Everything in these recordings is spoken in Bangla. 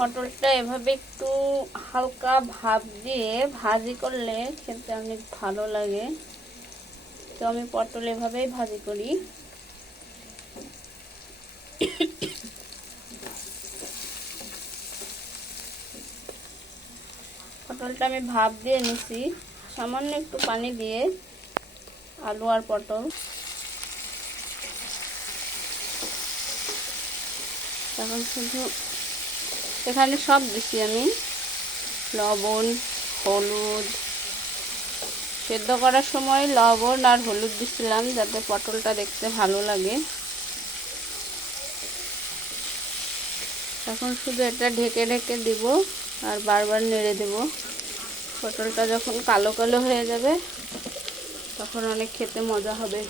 পটলটা এভাবে একটু হালকা ভাপ দিয়ে ভাজি করলে খেতে অনেক ভালো লাগে। তো আমি পটল এভাবেই ভাজি করি। পটলটা আমি ভাপ দিয়ে নিছি, সামান্য একটু পানি দিয়ে। আলু আর পটল এখন শুধু এখানে সব দিছি আমি, লবণ, হলুদ। সেদ্ধ করার সময় লবণ আর হলুদ দিছিলাম যাতে পটলটা দেখতে ভালো লাগে। এখন শুধু এটা ঢেকে ঢেকে দিব আর বারবার নেড়ে দেব। পটলটা যখন কালো কালো হয়ে যাবে তখন অনেক খেতে মজা হবে।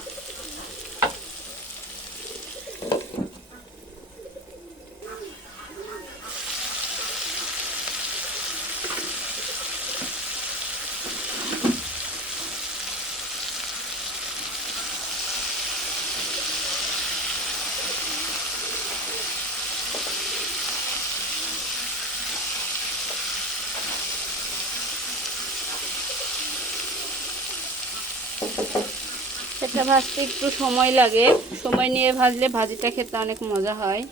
সেটা ভাজতে একটু সময় লাগে, সময় নিয়ে ভাজলে ভাজিটা খেতে অনেক মজা হয়।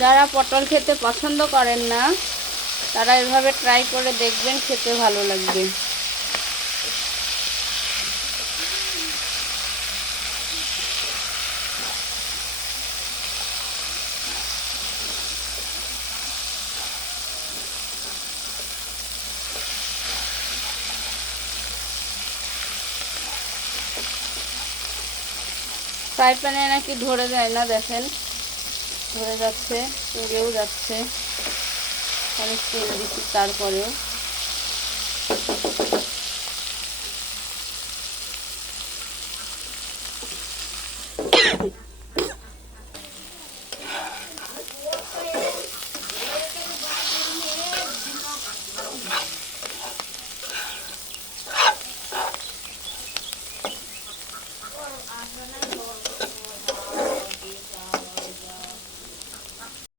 যারা পটল খেতে পছন্দ করেন না তারা এভাবে ট্রাই করে দেখবেন, খেতে ভালো লাগবে। ফ্রাই প্যানে নাকি ধরে যায় না, দেখেন ধরে যাচ্ছে, পুড়েও যাচ্ছে। অনেক তেল দিচ্ছি তারপরেও।